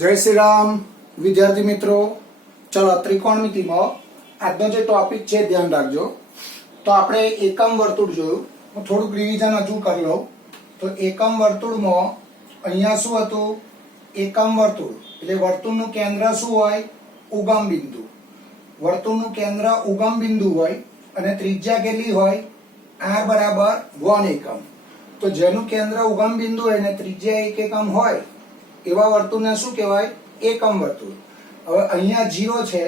जय श्री राम विद्यार्थी मित्रों। चलो त्रिकोणमिति में આજનો જે ટોપિક છે ધ્યાન રાખજો। તો આપણે એકમ વર્તુળ જોયું, હું થોડુંક રિવિઝન હજુ કરી લઉં। તો એકમ વર્તુળમાં અહીંયા શું હતું? એકમ વર્તુળ એટલે વર્તુળનું કેન્દ્ર શું હોય? ઉગમ બિંદુ। વર્તુળનું કેન્દ્ર ઉગમ બિંદુ હોય અને ત્રિજ્યા કેટલી હોય? r બરાબર 1 એકમ। તો જેનું કેન્દ્ર ઉગમ બિંદુ હોય ને ત્રિજ્યા 1 એકમ હોય એવા વર્તુળને શું કહેવાય? એકમ વર્તુળ। હવે અહીંયા 0 છે,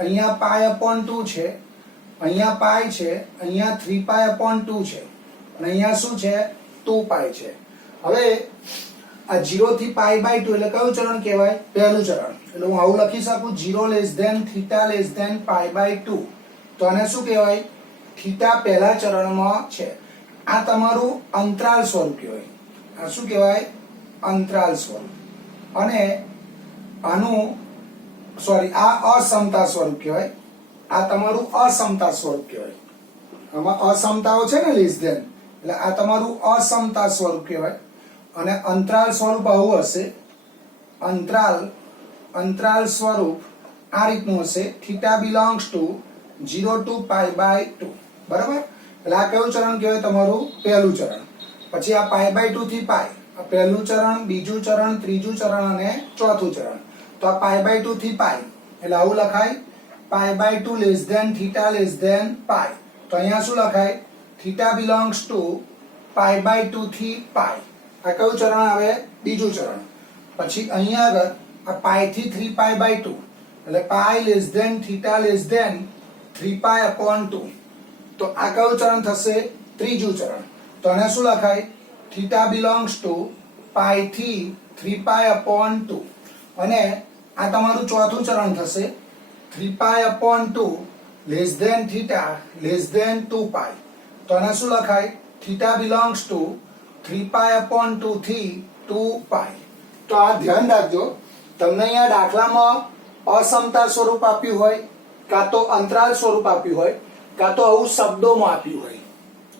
અહીંયા π/2 છે, અહીંયા પાઈ છે, અહીંયા 3π/2 છે અને અહીંયા શું છે? 2π છે। હવે આ 0 થી π/2 એટલે કયું ચરણ કહેવાય? પહેલું ચરણ। એટલે હું આવું લખી શકું 0 θ π/2। તો આને શું કહેવાય? થીટા પહેલા ચરણમાં છે। આ તમારું અંતરાલ સ્વરૂપ કહેવાય। આ શું કહેવાય? અંતરાલ સ્વરૂપ। અને આનું આ અસમતા સ્વરૂપ કહેવાય। આ તમારું અસમતા સ્વરૂપ કહેવાય। આમાં અસમતાઓ છે ને લેસ ધેન, એટલે આ તમારું અસમતા સ્વરૂપ કહેવાય। અને અંતરાલ સ્વરૂપ આવું હશે। અંતરાલ સ્વરૂપ આ રીતનું હશે, θ belongs to 0 to π/2। બરાબર? એટલે આ કયું ચરણ કહેવાય? તમારું પહેલું ચરણ। પછી આ π/2 થી π, આ પહેલું ચરણ, બીજું ચરણ, ત્રીજું ચરણ અને ચોથું ચરણ। તો આ π/2 થી π એટલે આવું લખાય π/2 લેસ ધેન θ π। તો અહીંયા શું લખાય? θ belongs to π/2 થી π। આ કયું ચરણ આવે? બીજું ચરણ। પછી અહીંયા આગળ આ π થી 3π/2 એટલે π લેસ ધેન θ લેસ ધેન 3π/2। તો આ કયું ચરણ થશે? ત્રીજું ચરણ। તો આને શું લખાય? θ belongs to π થી 3π/2। અને આ તમારું ચોથું ચરણ થશે, 3π/2 લેસ ધેન θ લેસ ધેન 2π। તો આને શું લખાય? θ belongs to 3π/2 થી 2π। તો આ ધ્યાન રાખજો, તમને અહીંયા દાખલામાં અસમતા સ્વરૂપ આપ્યું હોય, કાં તો અંતરાલ સ્વરૂપ આપ્યું હોય, કાં તો આવું શબ્દોમાં આપ્યું હોય।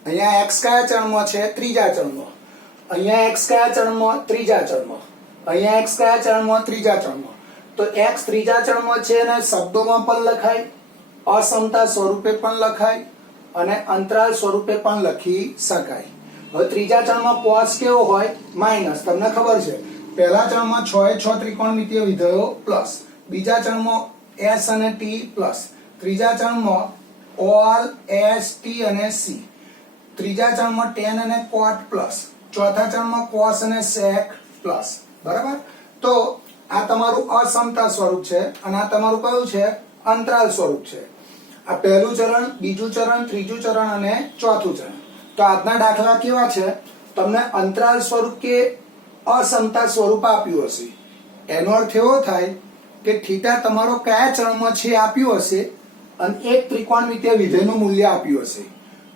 અહીંયા x કયા ચરણમાં છે? ત્રીજા ચરણમાં। અહીંયા x કયા ચરણમાં? ત્રીજા ચરણમાં। અહીંયા x કયા ચરણમાં? ત્રીજા ચરણમાં। તો x ત્રીજા ચરણમાં છે અને શબ્દોમાં પણ લખાય, અસમતા સ્વરૂપે પણ લખાય અને અંતરાલ સ્વરૂપે પણ લખી શકાય। હવે ત્રીજા ચરણમાં cos કેવો હોય? માઈનસ। તમને ખબર છે પહેલા ચરણમાં 6 એ 6 ત્રિકોણમિતીય વિધેયો પ્લસ, બીજા ચરણમાં s અને t પ્લસ, ત્રીજા ચરણમાં all s t અને c, ત્રીજા ચરણમાં tan અને cot પ્લસ, ચોથા ચરણમાં cos અને sec પ્લસ। બરાબર? તો આ તમારું અસમતા સ્વરૂપ છે અને આ તમારું કયું છે? અંતરાલ સ્વરૂપ છે। આ પહેલું ચરણ, બીજું ચરણ, ત્રીજું ચરણ અને ચોથું ચરણ। તો આજના દાખલા કેવા છે? તમને અંતરાલ સ્વરૂપ કે અસમતા સ્વરૂપ આપ્યું હશે, એનો અર્થ એવો થાય કે થીટા તમારો કયા ચરણમાં છે આપ્યું હશે અને એક ત્રિકોણમિતીય વિધેયનું મૂલ્ય આપ્યું હશે।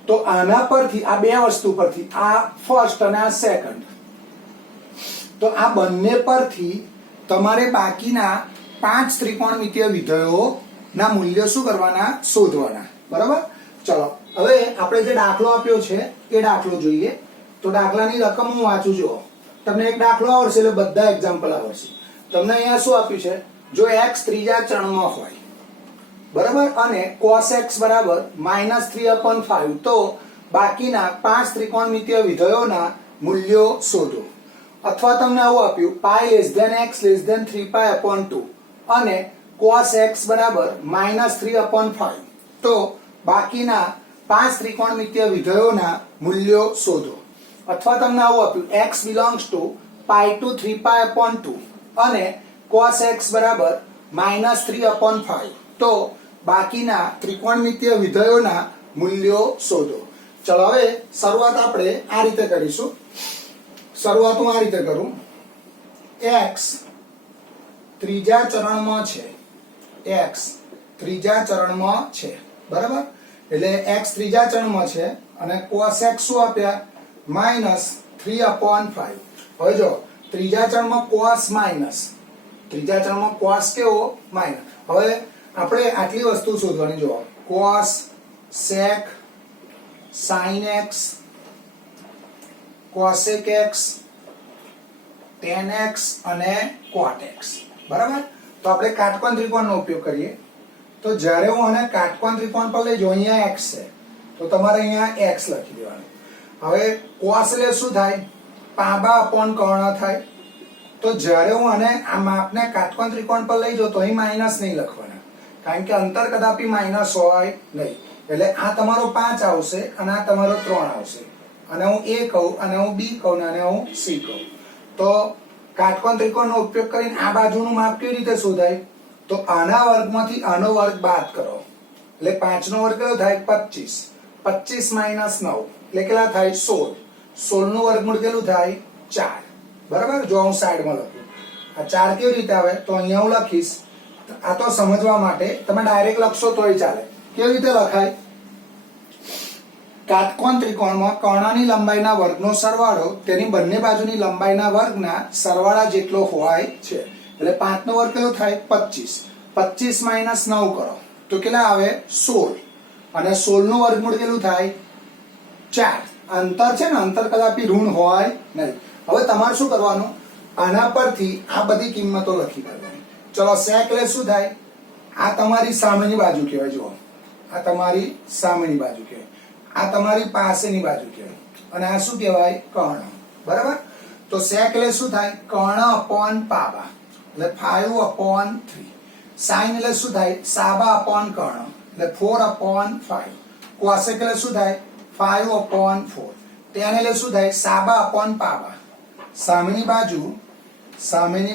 તો આના પરથી, આ બે વસ્તુ પરથી, આ ફર્સ્ટ અને આ સેકન્ડ, તો આ બંને પરથી તમારે બાકીના 5 ત્રિકોણમિતીય વિધેયોના મૂલ્યો શું કરવાના? શોધવાના। બરાબર? ચલો હવે આપણે જે દાખલો આપ્યો છે એ દાખલો જોઈએ। તો દાખલાની રકમ હું વાંચું છું। તમને એક દાખલો આવડશે એટલે બધા એક્ઝામ્પલ આવડશે। તમને અહીંયા શું આપ્યું છે? જો x ત્રીજા ચરણમાં હોય, બરાબર, અને cos x બરાબર -3/5, તો બાકીના 5 ત્રિકોણમિતીય વિધેયોના મૂલ્યો શોધો। અથવા તમને આવું આપ્યું π less than x less than 3π/2 અને cos x બરાબર -3/5, તો બાકીના 5 ત્રિકોણમિતીય વિધેયોના મૂલ્યો શોધો। અથવા તમને આવું આપ્યું x belongs to π to 3π/2 અને cos x બરાબર -3/5, તો બાકીના ત્રિકોણમિતીય વિધેયોના મૂલ્યો શોધો। ચલો હવે શરૂઆત આપણે આ રીતે કરીશું। શરૂઆત હું આ રીતે કરું, x ત્રીજા ચરણમાં છે, x ત્રીજા ચરણમાં છે। બરાબર? એટલે x ત્રીજા ચરણમાં છે અને cos x શું આપ્યા? -3/5। હવે જો ત્રીજા ચરણમાં cos માઈનસ, ત્રીજા ચરણમાં cos કેવો? માઈનસ। હવે આપણે આટલી વસ્તુ શોધવાની, જો cos, sec, sin x, cosec x, tan x અને cot x, બરાબર. તો આપણે કાટકોણ ત્રિકોણનો ઉપયોગ કરીએ. તો જ્યારે હું આને કાટકોણ ત્રિકોણ પર લઈ જાઉં, અહીંયા x છે તો તમારે અહીંયા x લખી દેવાનું. હવે cos એટલે શું થાય? પાબા અપોન કર્ણ થાય. તો જ્યારે હું આને આ માપને કાટકોણ ત્રિકોણ પર લઈ જાઉં તો અહીં માઇનસ નહીં લખવાના, કારણ કે અંતર કદાપી માઇનસ હોય નહીં. એટલે આ તમારો 5 આવશે અને આ તમારો 3 આવશે, અને હું a કહું અને હું b કહું અને હું c કહું. તો કાટકોણ ત્રિકોણનો ઉપયોગ કરીને આ બાજુનું માપ કેવી રીતે શોધાય? તો આના વર્ગમાંથી આનો વર્ગ બાદ કરો એટલે 5 નો વર્ગ કેટલો થાય? 25. 25 માઇનસ 9 એટલે કેટલા થાય? 16. 16 નું વર્ગમૂળ કેટલું થાય? 4. બરાબર. જો હું સાઈડમાં લખું, આ 4 કેવી રીતે આવે? તો અહીંયા હું લખીશ. આ તો સમજવા માટે, તમે ડાયરેક્ટ લખશો તોય ચાલે. કેવી રીતે લખાય? કાટકોણ ત્રિકોણમાં કર્ણની લંબાઈના વર્ગનો સરવાળો તેની બંને બાજુની લંબાઈના વર્ગના સરવાળા જેટલો હોય છે. એટલે 5 નો વર્ગ કેટલો થાય? 25. 25 માઇનસ 9 કરો તો કેટલા આવે? 16. અને 16 નું વર્ગમૂળ કેટલું થાય? 4. અંતર છે ને, અંતર કદાપી ઋણ હોય નહીં. હવે તમારે શું કરવાનું? આના પરથી આ બધી કિંમતો લખી કાઢવાની. ચલો, sec એટલે શું થાય? આ તમારી સામેની બાજુ કહેવાય. જુઓ, આ તમારી સામેની બાજુ કહેવાય, આ તમારી પાસેની બાજુ કહેવાય, અને આ શું કહેવાય? કર્ણ. બરાબર. તો sec એટલે શું થાય? કર્ણ અપોન પાબા એટલે 5/3. sin એટલે શું થાય? સાબા અપોન કર્ણ એટલે 4/5. cosec એટલે શું થાય? 5/4. tan એટલે શું થાય? સાબા અપોન પાબા. સામેની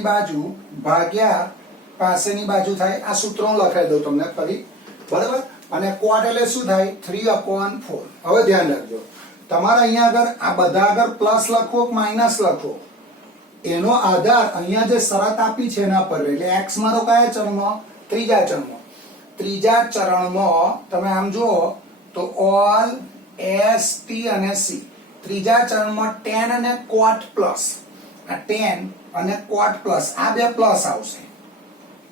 બાજુ ભાગ્યા પાસેની બાજુ થાય. આ સૂત્રો હું લખાઈ દઉં તમને ફરી. બરાબર. અને cot એટલે શું થાય? 3/4. હવે ધ્યાન રાખજો, તમારે અહીંયા આગળ આ બધા આગળ પ્લસ લખો કે માઇનસ લખો, એનો આધાર અહીંયા જે શરત આપી છે એના પર. એટલે x મારો કયા ચરણમાં? ત્રીજા ચરણમાં. ત્રીજા ચરણમાં તમે આમ જુઓ તો ઓલ s t અને c. ત્રીજા ચરણમાં tan અને cot પ્લસ, આ tan અને cot પ્લસ, આ બે પ્લસ આવશે.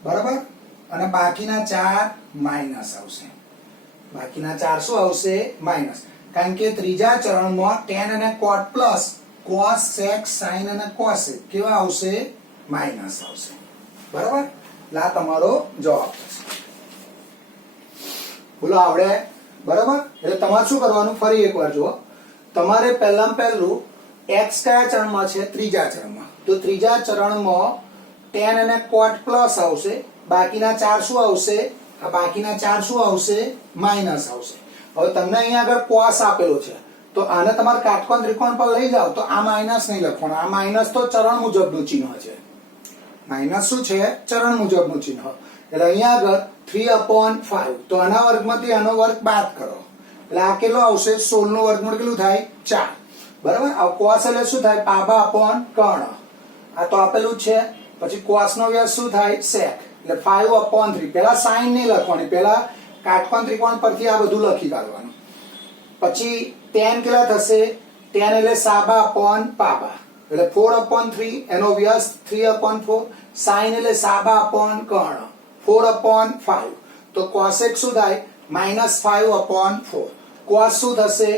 બરાબર. અને બાકીના 4 માઇનસ આવશે. બાકીના 4 શું આવશે? માઇનસ. કારણ કે ત્રીજા ચરણમાં tan અને cot plus, cos sec sin અને cosec કેવા આવશે? માઇનસ આવશે. બરાબર. એટલે આ તમારો જવાબ થશે. બોલો, આવડે? બરાબર. એટલે તમારે શું કરવાનું? ફરી એકવાર જુઓ. તમારે પહેલું x કયા ચરણમાં છે? ત્રીજા ચરણમાં. તો ત્રીજા ચરણમાં tan અને cot પ્લસ આવશે, બાકીના 4 શું આવશે? આ બાકીના 4 શું આવશે? માઇનસ આવશે. હવે તમને અહીંયા આગળ cos આપેલો છે, તો આને તમારે કાટકોણ ત્રિકોણ પર લઈ જાઓ તો આ માઇનસ નહીં લખવાનું. આ માઇનસ તો ચરણ મુજબનું ચિહ્ન છે. માઇનસ શું છે? ચરણ મુજબનું ચિહ્ન. એટલે અહીંયા આગળ 3/5. તો આના વર્ગમાંથી આનો વર્ગ બાદ કરો એટલે આ કેટલો આવશે? 16 નું વર્ગમૂળ કેટલું થાય? 4. બરાબર. આ cos એટલે શું થાય? પાબા અપોન કર્ણ. આ તો આપેલું જ છે. પછી cos નો વ્યાસ શું થાય? sec એટલે 5/3. પહેલા sin નહીં લખવાની, પહેલા કાટકોણ ત્રિકોણ પરથી આ બધું લખી કાઢવાનું. પછી tan કેટલા થશે? tan એટલે સાબા અપોન પાબા એટલે 4/3. એનો વ્યાસ 3/4. sin એટલે સાબા અપોન કર્ણ 4/5. તો cosec શું થાય? -5/4. cos શું થશે?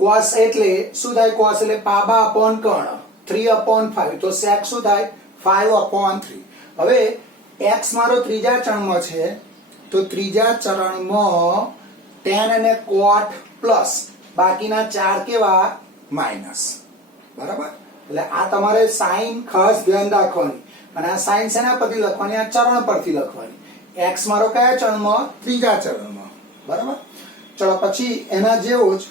cos એટલે શું થાય? cos એટલે પાબા અપોન કર્ણ 3/5. તો sec શું થાય? 5/3. હવે x મારો ત્રીજા ચરણમાં છે, તો ત્રીજા ચરણમાં tan અને cot પ્લસ, બાકીના 4 કેવા? માઇનસ. બરાબર. એટલે આ તમારે સાઇન ખાસ ધ્યાન રાખવાની, અને આ સાઇન શેના પરથી લખવાની? આ ચરણ પરથી લખવાની. x મારો કયા ચરણમાં? ત્રીજા ચરણમાં. બરાબર. ચલો, પછી એના જેવો જ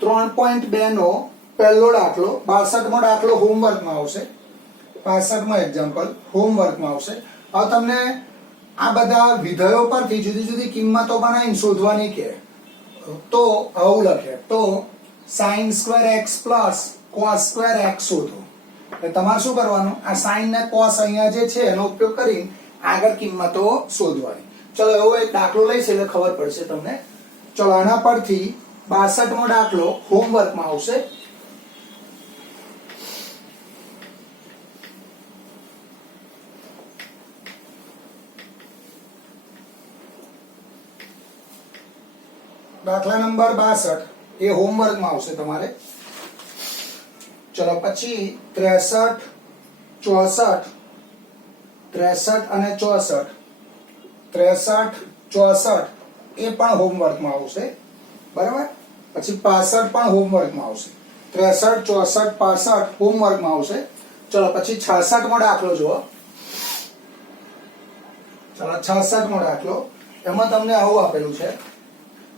3.2 નો પહેલો દાખલો 62મો દાખલો હોમવર્કમાં આવશે. 65મો એક્ઝામ્પલ હોમવર્કમાં આવશે. હવે તમને આ બધા વિધેયો પરથી જુદી જુદી કિંમતો બનાવીને શોધવાની કે, તો આવું લખે તો sin² x plus cos² x શોધો. એટલે તમારે શું કરવાનું? આ sin ને cos અહીંયા જે છે એનો ઉપયોગ કરી આગળ કિંમતો શોધવાની. ચલો, એવો એક દાખલો લઈશ એટલે ખબર પડશે તમને. ચલો, આના પરથી 62મો દાખલો હોમવર્કમાં આવશે. દાખલા નંબર 62 એ હોમવર્કમાં આવશે તમારે. ચલો, પછી 63 64 63 અને 64 63 64 એ પણ હોમવર્કમાં આવશે બરાબર પછી 65 પણ હોમવર્કમાં આવશે 63 64 65 હોમવર્કમાં આવશે ચલો પછી 66 મો દાખલો જુઓ ચલો 66 મો દાખલો એમાં તમને આવું આપેલું છે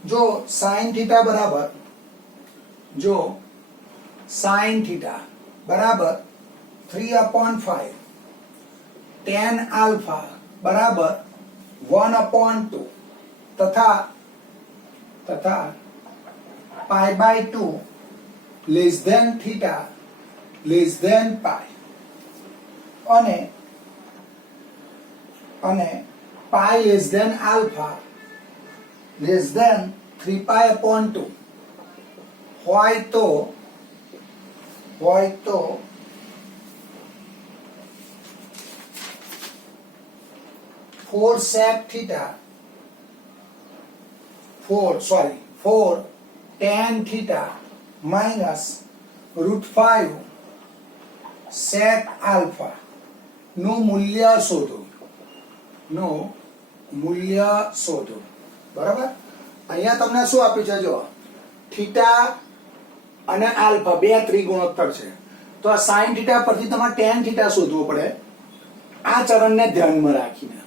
જો sin θ બરાબર જો sin θ બરાબર 3/5 tan alpha બરાબર 1/2 તથા π/2 less than θ less than pi અને pi less than alpha less than 3π/2 હોય તો 4 sec θ 4 tan θ minus √5 sec alpha નું મૂલ્ય શોધો બરાબર અહીંયા તમને શું આપ્યું છે જો થીટા અને આલ્ફા બે ત્રિગુણોત્તર છે તો આ sin θ પરથી તમારે tan θ શોધવું પડે આ ચરણને ધ્યાનમાં રાખીને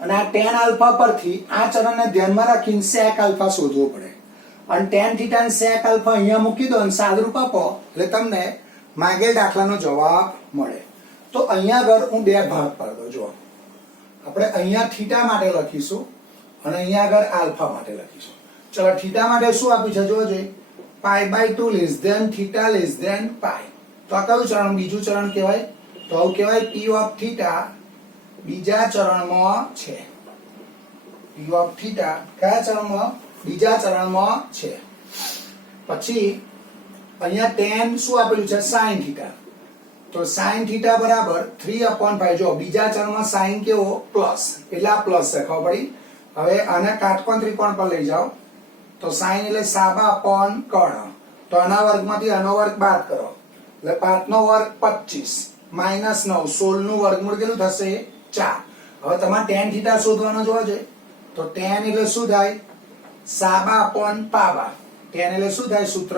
અને આ tan આલ્ફા પરથી આ ચરણને ધ્યાનમાં રાખીને sec આલ્ફા શોધવો પડે અને tan θ અને sec આલ્ફા અહીંયા મૂકી દો અને સાદરૂપ આપો એટલે તમને માંગેલ દાખલાનો જવાબ મળે તો અહીંયા આગળ હું બે ભાગ પાડી દઉં જો આપણે અહીંયા થીટા માટે લખીશું અને અહીંયા આગળ આલ્ફા માટે લખીશું ચલો થીટા માટે શું આપ્યું છે જોજો π/2 less than theta less than pi તો આ કયું ચરણ બીજું ચરણ કહેવાય તો આવું કહેવાય p ઓફ થીટા બીજા ચરણમાં છે p ઓફ થીટા કયા ચરણમાં બીજા ચરણમાં છે પછી અહીંયા tan શું આપેલું છે sin થીટા તો sin θ બરાબર 3/5 જો બીજા ચરણમાં sin કેવો પ્લસ એટલે આ પ્લસ છે ખબર પડી હવે આને કાટકોણ ત્રિકોણ પર લઈ જાઓ તો sin એટલે સાબા અપોન કર્ણ તો આના વર્ગમાંથી આનો વર્ગ બાદ કરો એટલે 5 નો વર્ગ 25 માઈનસ 9 16 નું વર્ગમૂળ કેટલું થશે 4 હવે તમારે tan θ શોધવાનો જોવો છે તો tan એટલે શું થાય સાબા અપોન પાવા tan એટલે શું થાય સૂત્ર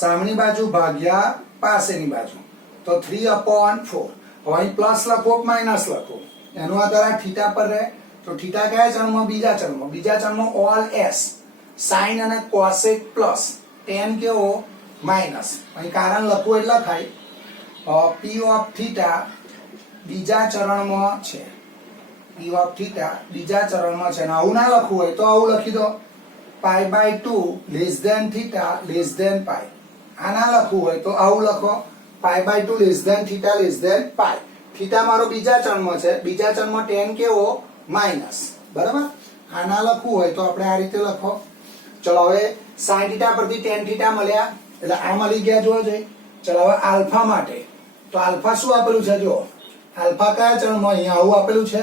સામેની બાજુ ભાગ્યા પાસેની બાજુ તો 3/4 હવે પ્લસ લખો માઈનસ લખો એનો આધાર થીટા પર રહે તો થીટા કયા ચરણમાં બીજા ચરણમાં ઓલ s sin અને cosec પ્લસ tan કેવો માઈનસ અહીં કારણ લખવું એટલે લખાય p ઓફ થીટા બીજા ચરણમાં છે p ઓફ થીટા બીજા ચરણમાં છે અને આવું ના લખવું હોય તો આવું લખી દો π/2 less than theta less than pi આ ના લખવું હોય તો આવું લખો π/2 less than theta less than pi theta મારો બીજા ચરણમાં છે બીજા ચરણમાં tan કેવો માઈનસ બરાબર આ ના લખવું હોય તો આપણે આ રીતે લખો ચલો હવે sin θ પરથી tan θ મળ્યા એટલે આ મળી ગયા જોવો જોઈએ ચલો હવે આલ્ફા માટે તો આલ્ફા શું આપેલું છે જો આલ્ફા કયા ચરણમાં અહીંયા આવું આપેલું છે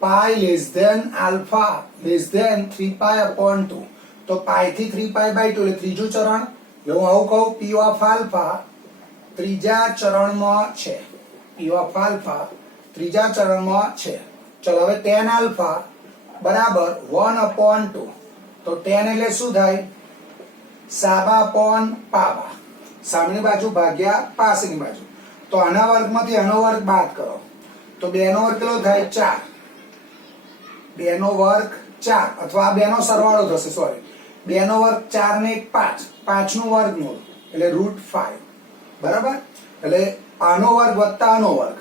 pi less than alpha less than 3π/2 તો પાઈ થી 3π/2 એટલે ત્રીજું ચરણ એટલે હું આવું કહું p ઓફ આલ્ફા ત્રીજા ચરણમાં છે p ઓફ આલ્ફા ત્રીજા ચરણમાં છે ચલો હવે tan આલ્ફા બરાબર 1/2 તો tan એટલે શું થાય સાબા અપોન પાવા સામેની બાજુ ભાગ્યા પાસેની બાજુ તો આના વર્ગમાંથી આનો વર્ગ બાદ કરો તો 2 નો વર્ગ કેટલો થાય 4 2 નો વર્ગ 4 અથવા 2 નો સરવાળો થશે સોરી 2 નો વર્ગ 4 ને 5 5 નું વર્ગમૂળ એટલે √5 બરાબર એટલે આનો વર્ગ વત્તા આનો વર્ગ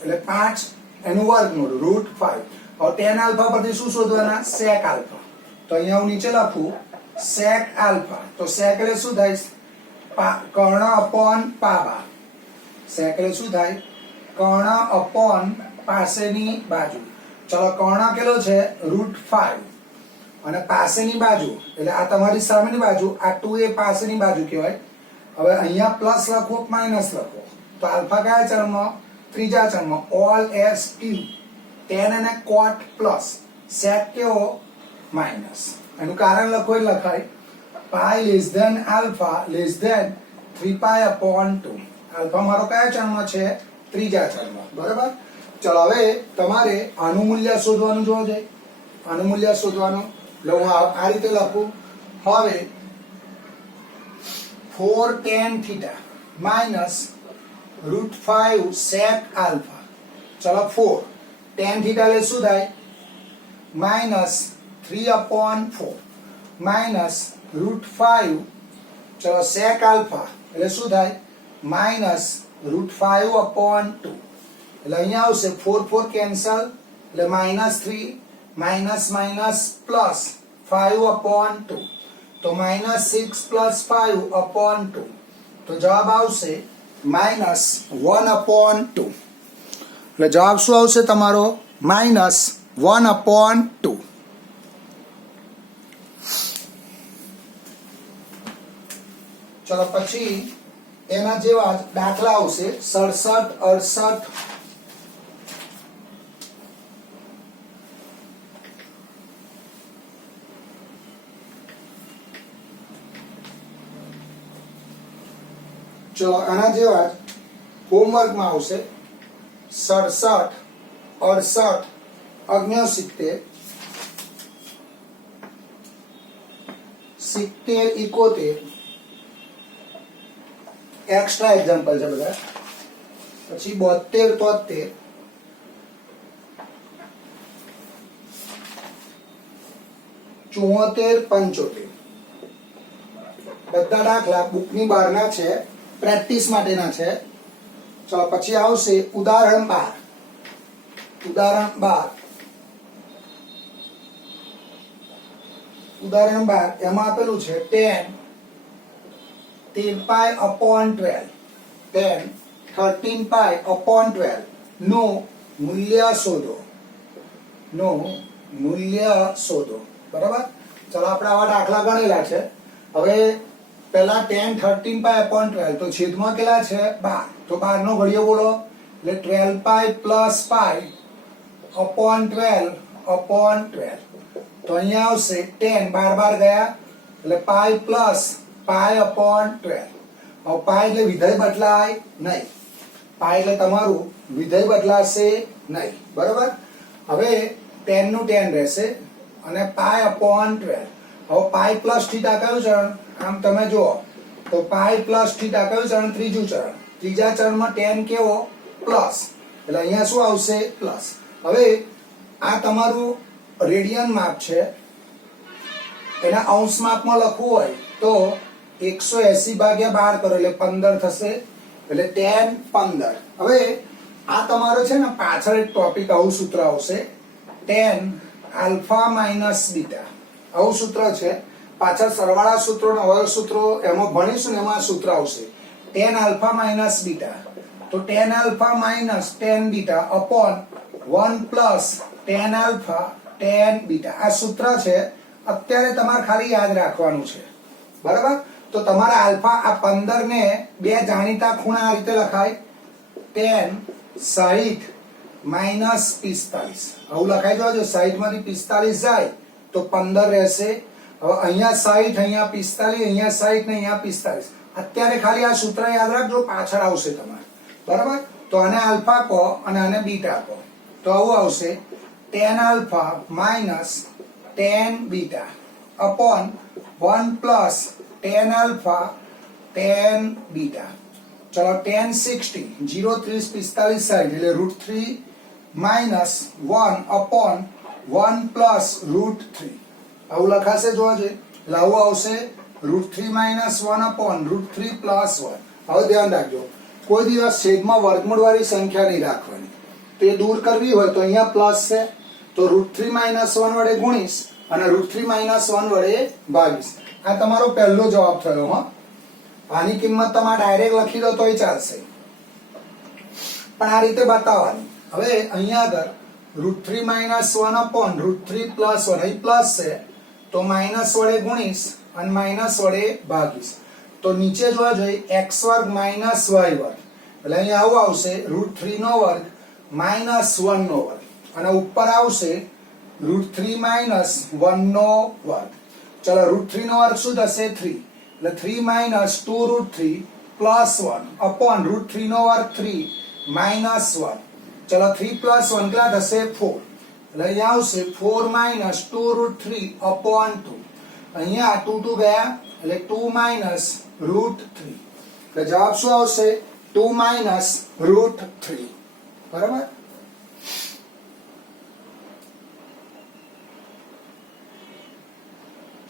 એટલે 5 એનું વર્ગમૂળ √5 હવે tan આલ્ફા પરથી શું શોધવાના sec આલ્ફા તો અહીંયા હું નીચે લખું sec આલ્ફા તો sec એટલે શું થાય કર્ણ અપોન પાવા sec એટલે શું થાય કર્ણ અપોન પાસેની બાજુ ચલો કર્ણ કેટલો છે √5 અને પાસેની બાજુ એટલે આ તમારી સામેની બાજુ આ 2 એ પાસેની બાજુ કહેવાય હવે અહીંયા પ્લસ લખો માઈનસ લખો તો આલ્ફા કયા ચરણમાં ત્રીજા ચરણમાં ઓલ s q tan અને cot પ્લસ sec કેવો માઈનસ એનું કારણ લખો એટલે લખાય pi less than alpha less than 3π/2 alpha મારો કયા ચરણમાં છે ત્રીજા ચલમાં, બરાબર. ચલો હવે તમારે આનું મૂલ્ય શોધવાનું જોવો છે. આનું મૂલ્ય શોધવાનું એટલે હું આ રીતે લખું. હવે 4 tan theta minus √5 sec alpha. ચલો 4 tan theta એટલે શું થાય? Minus 3/4 minus √5. ચલો sec alpha એટલે શું થાય? માઇનસ √5/2. એટલે અહીંયા આવશે 4 4 કેન્સલ એટલે -3 માઇનસ માઇનસ પ્લસ 5/2. તો -6 + 5/2. તો જવાબ આવશે -1/2. એટલે જવાબ શું આવશે તમારો? -1/2. ચલો પછી એના જેવા જ દાખલા આવશે 67 68. ચલો આના જેવા જ હોમવર્કમાં આવશે 67 68 69 70 71. એક્સ્ટ્રા એક્ઝામ્પલ છે બધા. પછી 72 73 74 75. બધા દાખલા બુકની બહારના છે, પ્રેક્ટિસ માટેના છે. ચલો પછી આવશે ઉદાહરણ 12. ઉદાહરણ 12 એમાં આપેલું છે 10 13π/12 10 13π/12 નું મૂલ્ય શોધો. બરાબર. ચલો આપણે આવા દાખલા ગણેલા છે. હવે પહેલા 10 13π/12 તો છેદમાં કેટલા છે? 12. તો 12 નો ઘડિયો બોલો એટલે 12π + π/12/12. તો અહીંયા આવશે 10 12 ગયા એટલે π + π/12. હવે π એટલે વિધેય બદલાય નહીં. π એટલે તમારું વિધેય બદલાશે નહીં, બરાબર. હવે 10 નું 10 રહેશે અને π/12. હવે π + θ કયું ચરણ? આમ તમે જુઓ તો π + θ કયું ચરણ? ત્રીજું ચરણ. ત્રીજા ચરણમાં tan કેવો? પ્લસ. એટલે અહીંયા શું આવશે? પ્લસ. હવે આ તમારું રેડિયન માપ છે. એના અંશ માપમાં લખવું હોય તો 180/12 કરો એટલે 15 થશે. એટલે tan 15. હવે આ તમારો છે ને પાછળ એક ટોપિક આવું સૂત્ર આવશે tan આલ્ફા માઇનસ બીટા. આવું સૂત્ર છે. પાછળ સરવાળા સૂત્રો ને અવયવ સૂત્રો એમાં ભણીશું ને એમાં સૂત્ર આવશે tan આલ્ફા માઇનસ બીટા. તો tan alpha minus tan beta upon 1 plus tan alpha tan beta. આ સૂત્ર છે. અત્યારે તમારે ખાલી યાદ રાખવાનું છે, બરાબર. તો તમારા આલ્ફા આ 15 ને બે જાણીતા ખૂણા આ રીતે લખાય tan 60 માઇનસ 45. આવું લખાઈ જોજો. 60 માંથી 45 જાય તો 15 રહેશે. હવે અહીંયા 60 અહીંયા 45 અહીંયા 60 ને અહીંયા 45. અત્યારે ખાલી આ સૂત્ર યાદ રાખજો, પાછળ આવશે તમારે, બરાબર. તો આને આલ્ફા કહો અને આને બીટા કહો. તો આવું આવશે tan alpha minus tan beta upon 1 plus tan alpha tan beta. ચલો tan 60 0 30 45 60 એટલે √3 માઇનસ 1 અપોન 1 પ્લસ √3. આવું લખાશે જોજે. એટલે આવું આવશે √3 માઇનસ 1 અપોન √3 પ્લસ 1. હવે ધ્યાન રાખજો, કોઈ દિવસ છેદમાં વર્ગમૂળ વાળી સંખ્યા નહીં રાખવાની. તે દૂર કરવી હોય તો અહીંયા પ્લસ છે તો √3 માઇનસ 1 વડે ગુણીશ અને √3 માઇનસ 1 વડે ભાગીશ. આ તમારો પહેલો જવાબ થયો. હા, આની કિંમત તમારે ડાયરેક્ટ લખી દો તોય ચાલશે, પણ આ રીતે બતાવવાની. હવે અહીંયા આગળ √3 માઇનસ 1 અપોન √3 પ્લસ 1 અહીં પ્લસ છે તો માઇનસ વડે ગુણીશ અને માઇનસ વડે ભાગીશ. તો નીચે જોવા જોઈએ x² માઇનસ y² એટલે અહીંયા આવું આવશે √3 નો વર્ગ માઇનસ 1 નો વર્ગ અને ઉપર આવશે √3 માઇનસ 1 નો વર્ગ. ચલો √3 નો વર્ગ શું થશે? 3. એટલે 3 માઇનસ 2 √3 પ્લસ 1 અપોન √3 નો વર્ગ 3 -1. ચલો 3 + 1 કેટલા થશે 4. એટલે અહીંયા આવશે 4 - 2√3 upon 2. અહીંયા 2 ગયા એટલે 2 - √3. એટલે જવાબ શું આવશે 2 - √3. બરાબર.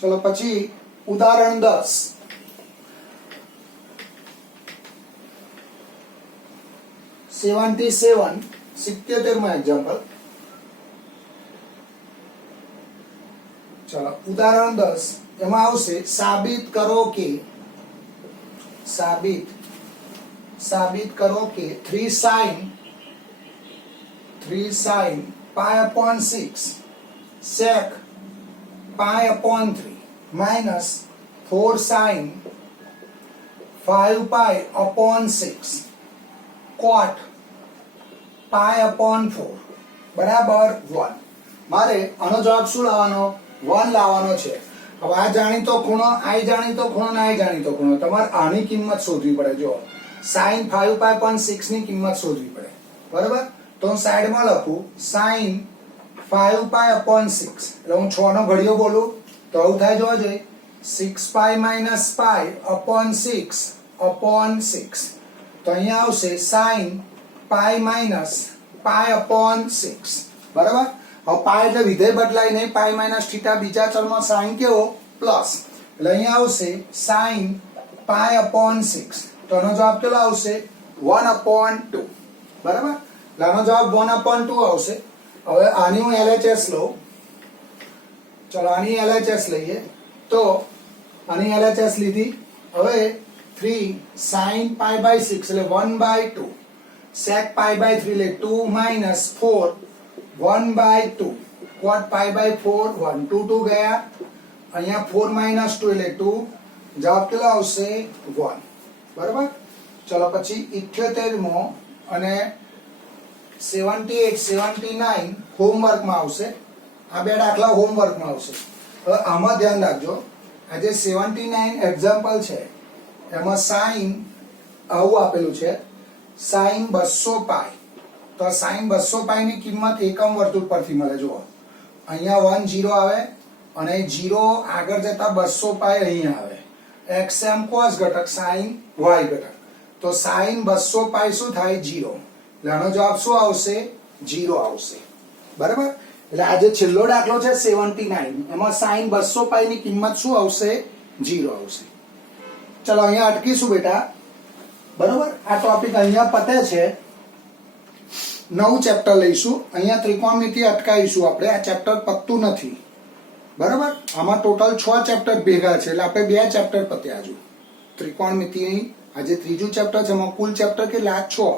ચલો પછી ઉદાહરણ 10. સિત્યોતેરમું એક્ઝામ્પલ. ચલો ઉદાહરણ 10 એમાં આવશે સાબિત કરો કે 3 sin π/6 sec π/3 minus 4 sin 5π/6 cot π/4 બરાબર 1. મારે આનો જવાબ શું લાવવાનો 1 લાવવાનો છે. હવે આ જાણીતો ખૂણો, આ જાણીતો ખૂણો ને આ જાણીતો ખૂણો, તમારે આની કિંમત શોધવી પડે. જો sin 5π/6 ની કિંમત શોધવી પડે. બરાબર. તો હું સાઈડમાં લખું sin 5π/6 એટલે હું 6 નો ઘડિયો બોલું તો આવું થાય. જોવા જોઈએ 6π - π/6/6 તો અહીંયા આવશે sin π - π/6. બરાબર. હવે પાય એટલે વિધેય બદલાય નહીં, પાય માઇનસ થીટા, બીજા ચલમાં સાઈન કેવો પ્લસ, એટલે અહીંયા આવશે sin π/6. તો આનો જવાબ કેટલો આવશે 1/2. બરાબર. એટલે આનો જવાબ 1/2 આવશે. હવે આની હું LHS લઉં. ચલો આની LHS લઈએ તો આની LHS લીધી. હવે 3 sin π/6 એટલે 1/2 sec π/3 એટલે 2 - 4 1/2 cot π/4 1 2 2 ગયા. અહીંયા 4 - 2 એટલે 2. જવાબ કેટલો આવશે 1. બરાબર. ચલો પછી 78મો અને 78 79 હોમવર્કમાં આવશે. આ બે દાખલા હોમવર્કમાં આવશે. હવે આમાં ધ્યાન રાખજો, આ જે 79 એક્ઝામ્પલ છે એમાં સાઈન આવું આપેલું છે, સાઈન 200π. તો આ સાઈન 200π ની કિંમત એકમ વર્તુળ પરથી મળે. જુઓ અહીંયા 1 0 આવે અને 0 આગળ જતા 200π અહીંયા આવે. xm cos ઘટક sin y ઘટક. તો sin 200π શું થાય 0. એટલે આનો જવાબ શું આવશે 0 આવશે. બરાબર. એટલે આ જે છેલ્લો દાખલો છે 79 એમાં sin 200π ની કિંમત શું આવશે 0 આવશે. ચલો અહીંયા અટકીશું બેટા. બરાબર. આ ટોપિક અહીંયા પતે છે. નવું ચેપ્ટર લઈશું. અહીંયા ત્રિકોણમિતિ અટકાઈશું આપણે. આ ચેપ્ટર પતતું નથી. બરાબર. આમાં ટોટલ 6 ચેપ્ટર ભેગા છે એટલે આપણે 2 ચેપ્ટર પત્યા હજુ. ત્રિકોણમિતિની આ જે ત્રીજું ચેપ્ટર છે એમાં કુલ ચેપ્ટર કેટલા 6.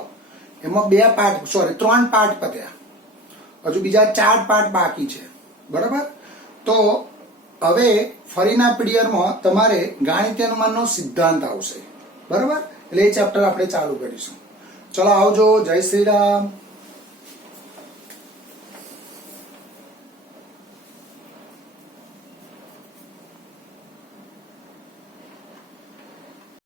એમાં 2 પાર્ટ, સોરી 3 પાર્ટ પત્યા. હજુ બીજા 4 પાર્ટ બાકી છે. બરાબર. તો હવે ફરીના પીરિયડમાં તમારે ગાણિતીય અનુમાનનો સિદ્ધાંત આવશે. બરાબર. એટલે એ ચેપ્ટર આપણે ચાલુ કરીશું. ચલો આવજો. જય શ્રી રામ.